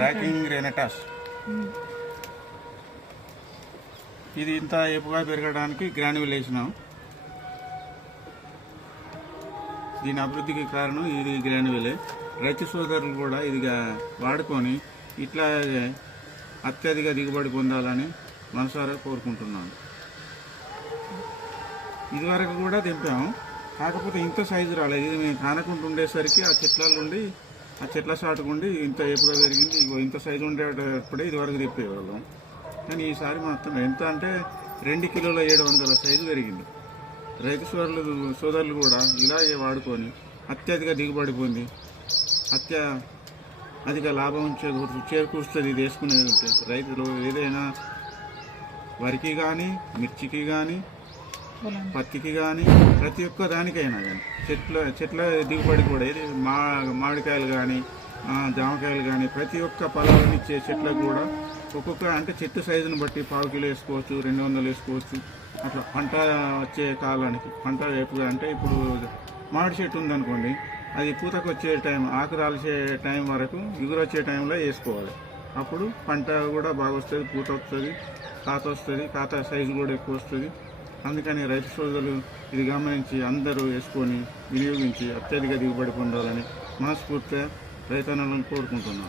Racking రెనటాస్ ఇది ఇంత ఏపుగా పెరగడానికి గ్రాన్యుల్ వేసినాం. దీని అభివృద్ధికి కారణం ఇది గ్రాన్యువలే. రైతు సోదరులు కూడా ఇది వాడుకొని ఇట్లా అత్యధిక దిగుబడి పొందాలని మనసారా కోరుకుంటున్నాను. ఇదివరకు కూడా తెంపాము, కాకపోతే ఇంత సైజు రాలేదు. ఇది మేము కానకుండా ఉండేసరికి ఆ చెట్ల నుండి ఆ చెట్ల సాటుకుండి ఇంత ఏపుగా పెరిగింది. ఇంత సైజు ఉండేటప్పుడే ఇది వరకు తెప్పేవాళ్ళం. కానీ ఈసారి మాత్రం ఎంత అంటే 2 కిలోల 700 సైజు పెరిగింది. రైతు సోదరులు కూడా ఇలాగే వాడుకొని అత్యధిక దిగుబడి పొంది అధిక లాభం చేకూరుస్తుంది. ఇది వేసుకునేది ఉంటే రైతులు ఏదైనా వరికి కానీ, మిర్చికి కానీ, పత్తికి కానీ, ప్రతి ఒక్క దానికైనా కానీ చెట్ల దిగుబడి కూడా ఇది మామిడికాయలు కానీ, జామకాయలు కానీ, ప్రతి ఒక్క ఫలాలను ఇచ్చే చెట్లకు కూడా ఒక్కొక్క అంటే చెట్టు సైజుని బట్టి 1/4 కిలో వేసుకోవచ్చు, 200 వేసుకోవచ్చు. అట్లా పంట వచ్చే కాలానికి పంట వేపుగా అంటే ఇప్పుడు మామిడి చెట్టు ఉందనుకోండి, అది పూతకు వచ్చే టైం, ఆకు రాల్చే టైం వరకు ఇగురు వచ్చే టైంలో వేసుకోవాలి. అప్పుడు పంట కూడా బాగా వస్తుంది, పూత వస్తుంది, కాత వస్తుంది, కాత సైజు కూడా ఎక్కువ వస్తుంది. అందుకని రైతు సోదరులు ఇది గమనించి అందరూ వేసుకొని వినియోగించి అత్యధిక దిగుబడి పొందాలని మనస్ఫూర్తిగా రైతన్నలను కోరుకుంటున్నాను.